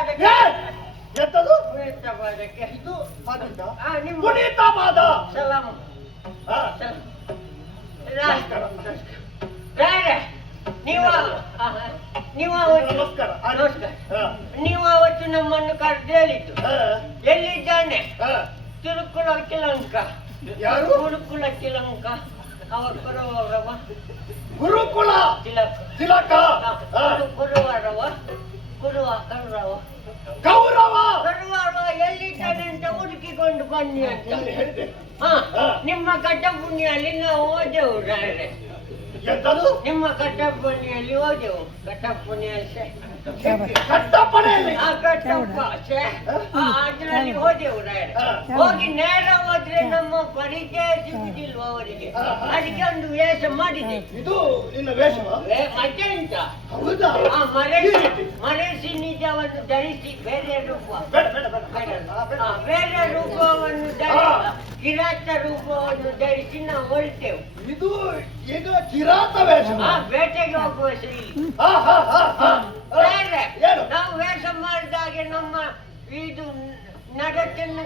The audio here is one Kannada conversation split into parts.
ಏ, ಎಂತದು ಪುನೀತ ಪಾದಕ್ಕೆ ಇದು ಅದಿಲ್ಲ ನಿಮ್ಮ ಪುನೀತ ಪಾದ ಸಲಾಂ ಹಾ. ನಮಸ್ಕಾರ ಬೇರೆ ನೀವು ನೀವು ಅವತ್ತು ನಮಸ್ಕಾರ ನಮಸ್ಕಾರ ಹಾ. ನೀವು ಅವತ್ತು ನಮ್ಮನ್ನು ಕರೆದು ಹೇಳಿದ್ದು ಹಾ. ಎಲ್ಲಿದ್ದಾನೆ ಹಾ. ತಿರುಕುಳ ಕಿಲಂಕ ಯಾರು ಗುರುಕುಲ ಕಿಲಂಕ ಅವ ಕುರುವರವ ಗುರುಕುಲ ತಿಲಕ ತಿಲಕ ಹಾ. ಕುರುವರವ ಕುರುವ ಕರುರವ ಕೌರವ ಕರುವರವ ಎಲ್ಲಿದ್ದಾನೆ ಅಂತ ಹುಡುಕಿಕೊಂಡು ಬನ್ನಿ ಅಂತ ಇಲ್ಲಿ ಹೇಳಿದೆ ಹಾ ಹಾ. ನಿಮ್ಮ ಕಟ್ಟಪುಣ್ಯಲ್ಲಿ ನಾವು ಹೋದೆವು ರಾಯರೇ ಎಂತದು ನಿಮ್ಮ ಕಟ್ಟಪ್ಪಣಿಯಲ್ಲಿ ಹೋದೆವು ಕಟ್ಟಪ್ಪಣಿಯಲ್ಲಿ ಕಟ್ಟಪ್ಪಣೆಯಲ್ಲಿ ಆ ಕಟ್ಟಪ್ಪ ಅದರಲ್ಲಿ ಹೋದೆವು ರಾಯರೇ ಹಾ. ಹೋಗಿ ನೇರ ಹೋದ್ರೆ ನಮ್ಮ ಪರಿಚಯ ಸಿಗುದಿಲ್ವ ಅವರಿಗೆ ಅದಕ್ಕೆ ಒಂದು ವೇಷ ಮಾಡಿದೆ ಇದು ನಿನ್ನ ವೇಷವ ಮತ್ತೆ ಎಂತ ಹೌದಾ ಮರೆಸಿ ನಿಜವನ್ನು ಧರಿಸಿ ಬೇರೆ ರೂಪ ಬೇಡ ಬೇಡ ಬೇಡ ಬೇಡ. ಬೇರೆ ರೂಪವನ್ನು ಧರಿಸಿ ಕಿರಾತ ರೂಪವನ್ನು ಧರಿಸಿ ನಾವು ಹೊರಟೆವು ಇದು ಈಗ ಕಿರಾತ ವೇಷ ಬೇಟೆಗೆ ಹೋಗುವ ಶೈಲಿ ಹಾ ಹಾ ಹಾ ಹಾ ಬೇರೆ ಏನು ನಾವು ವೇಷ ಮಾಡಿದಾಗೆ ನಮ್ಮ ಇದು ನಡತೆಯನ್ನು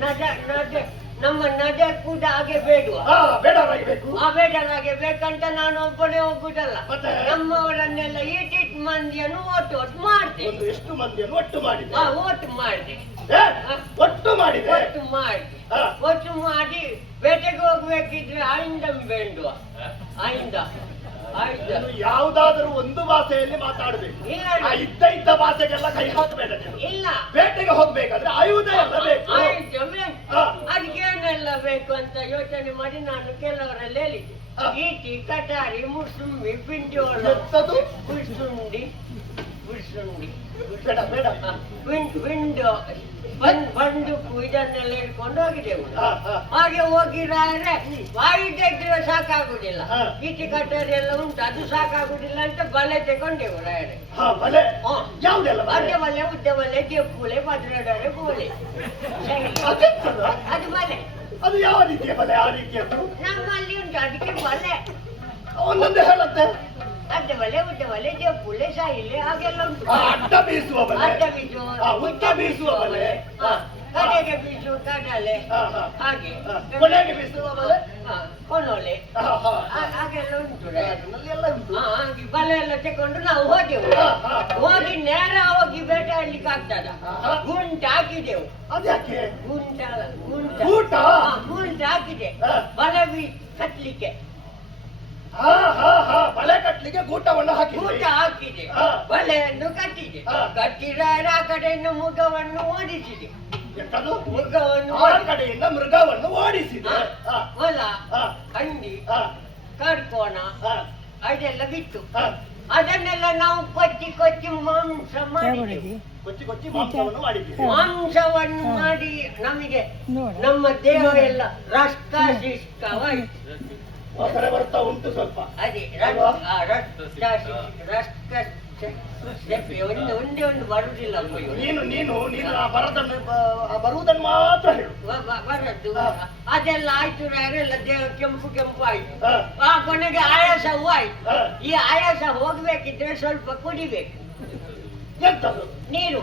ನಡ ನಡೆ ನಮ್ಮ ನಡೆ ಕೂಡ ಹಾಗೆ ಬೇಡುವ ಹಾ ಬೇಡರಾಗಬೇಕು ಬೇಡರಾಗೆ ಬೇಕಂತ ನಾನು ಒಬ್ಬನೇ ಹೋಗುದಲ್ಲ ಮತ್ತೆ? ನಮ್ಮವರನ್ನೆಲ್ಲ ಈಟಿಟ್ ಮಂದಿಯನ್ನು ಒಟ್ಟು ಮಾಡ್ದೆ ಒಂದು ಎಷ್ಟು ಮಂದಿಯನ್ನು ಒಟ್ಟು ಮಾಡಿದೆ ಒಟ್ಟು ಮಾಡಿದೆ ಏ, ಒಟ್ಟು ಮಾಡಿದೆ ಒಟ್ಟು ಮಾಡಿ ಹಾ. ಒಟ್ಟು ಮಾಡಿ ಬೇಟೆಗೆ ಹೋಗ್ಬೇಕಿದ್ರೆ ಆಯಿಂದ ಬೇಡುವ ಆಯಿಂದ ಆಯ್ತ ನೀನು ಯಾವುದಾದರೂ ಒಂದು ಭಾಷೆಯಲ್ಲಿ ಮಾತಾಡಬೇಕು ಇಲ್ಲ. ಆ ಇದ್ದ ಭಾಷೆಗೆಲ್ಲ ಕೈ ಹಾಕಬೇಡ ನೀನು ಇಲ್ಲ ಬೇಟೆಗೆ ಹೋಗ್ಬೇಕಾದ್ರೆ ಆಯುಧ ಎಲ್ಲ ಬೇಕು ಆಯ್ತು ಹಾ. ಅದಕ್ಕೇನೆಲ್ಲ ಬೇಕು ಅಂತ ಯೋಚನೆ ಮಾಡಿ ನಾನು ಕೆಲವರಲ್ಲಿ ಹೇಳಿದ್ದೆ ಹಾ. ಈಟಿ ಕಟಾರಿ ಮುಸುಂಬಿ ಪಿಂಜೋಳ ಎಂತದು ಕುಸುಂಡಿ ಕುಸುಂಡಿ ಬೇಡ ಬೇಡ ವಿಂಡೋ ಬಂದೂಕು ಇದನ್ನೆಲ್ಲ ಹಿಡ್ಕೊಂಡು ಹೋಗಿದ್ದೆವು ಹಾ, ಹಾ. ಹಾಗೆ ಹೋಗಿರಾದ್ರೆ ವಾಯುಧ ಇದ್ರೆ ಸಾಕಾಗುದಿಲ್ಲ ಹಾ. ಈಟಿ ಕಟಾರಿ ಎಲ್ಲ ಉಂಟು ಅದು ಸಾಕಾಗುದಿಲ್ಲ ಅಂತ ಬಲೆ ತಗೊಂಡೆವು ರಾಯರೇ ಹಾ ಬಲೆ ಹಾ. ಯಾವುದೆಲ್ಲ ಬಲೆ? ಅಡ್ಡ ಬಲೆ ಉದ್ದ ಬಲೆ ಜಪ್ಪುಲೆ ಭದ್ರಡರೆ ಬೋಲೆ ಅದೆಂತದು? ಅದು ಬಲೆ ಅದು ಯಾವ ರೀತಿಯ ಬಲೆ ಆ ರೀತಿಯದ್ದು ನಮ್ಮಲ್ಲಿ ಉಂಟು ಅದಕ್ಕೆ ಬಲೆ ಒಂದೊಂದೇ ಹೇಳತ್ತೆ ಅಡ್ಡ ಬಲೆ ಉದ್ದ ಬಲೆ ಜಪ್ಪುಲೆ ಸಾಯಿಲೆ ಹಾಗೆಲ್ಲ ಉಂಟು ಆ, ಅಡ್ಡ ಬೀಸುವ ಬಲೆ ಅಡ್ಡ ಬೀಸು ಆ, ಉದ್ದ ಬೀಸುವ ಬಲೆ ಹಾ, ಕಡೆಗೆ ಬೀಸು ಕಡಲೆ ಹಾ, ಹಾ. ಹಾಗೆ ಹಾ, ಕೊನೆಗೆ ಬೀಸುವ ಬಲೆ ಹಾ, ಕೊನೊಲೆ ಹಾ, ಹಾ. ಹಾಗೆಲ್ಲ ಉಂಟು ಅದರಲ್ಲಿ ಎಲ್ಲ ಉಂಟು ಹಾಗೆ ಬಲೆ ಎಲ್ಲ ತಕೊಂಡು ನಾವು ಹೋದೆವು ಹಾ, ಹಾ. ಹೋಗಿ ನೇರ ಹೋಗಿ ಬೇಟೆಯಾಡ್ಲಿಕ್ಕೆ ಆಗ್ತದ ಹಾ. ಗುಂಟು ಹಾಕಿದೆವು ಅದ್ಯಾಕೆ ಗುಂಟ ಗುಂಟ ಊಟ ಗುಂಟು ಹಾಕಿದೆ ಹಾ. ಬಲೆ ಕಟ್ಲಿಕ್ಕೆ ಹಾ ಹಾ ಹಾ ಬಲೆ ಕಟ್ಲಿಕ್ಕೆ ಗೂಟವನ್ನು ಹಾಕಿ ಊಟ ಹಾಕಿದೆ ಹಾ. ಬಲೆಯನ್ನು ಕಟ್ಟಿದೆ ಹಾ. ಕಟ್ಟಿದ ಆ ಕಡೆಯಿಂದ ಮುಖವನ್ನು ಓಡಿಸಿದೆ ಎಂತದು ಮುಖವನ್ನು ಆ ಕಡೆಯಿಂದ ಮೃಗವನ್ನು ಓಡಿಸಿದೆ ಹಾ. ಹಾ, ಹೊಲ ಹಾ, ಹಂಡಿ ಹಾ, ಕರ್ಕೋಣ ಹಾ, ಅದೆಲ್ಲ ಬಿಟ್ಟು ಹಾ. ಅದನ್ನೆಲ್ಲ ನಾವು ಕೊಚ್ಚಿ ಕೊಚ್ಚಿ ಮಾಂಸ ಮಾಡಿದೆವು ಕೊಚ್ಚಿ ಕೊಚ್ಚಿ ಮಾಂಸವನ್ನು ಮಾಡಿದ್ದೀರಿ ಮಾಂಸವನ್ನು ಮಾಡಿ ನಮಗೆ ನಮ್ಮ ದೇಹ ಎಲ್ಲ ರಕ್ತ ಶಿಷ್ಟವಾಯಿತು ಹೊಸರೆ ಬರ್ತಾ ಉಂಟು ಸ್ವಲ್ಪ ಅದೇ ಒಂದೇ ಒಂದು ಬರುದಿಲ್ಲ ನೀನು ನೀನು ನೀನು ಆ ಬರದನ್ನು ಆ ಬರುವುದನ್ನು ಮಾತ್ರ ಹೇಳು ಬರದ್ದು ಅದೆಲ್ಲ ಆಯ್ತು ಯಾರೆಲ್ಲ ದೇಹ ಕೆಂಪು ಕೆಂಪು ಆಯ್ತು ಹಾ, ಆ ಕೊನೆಗೆ ಆಯಾಸವೂ ಆಯ್ತು ಹಾ. ಈ ಆಯಾಸ ಹೋಗ್ಬೇಕಿದ್ರೆ ಸ್ವಲ್ಪ ಕುಡಿಬೇಕು ಎಂತದು ನೀರು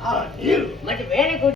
ಹಾ ನೀರು ಮತ್ತೆ ಬೇರೆ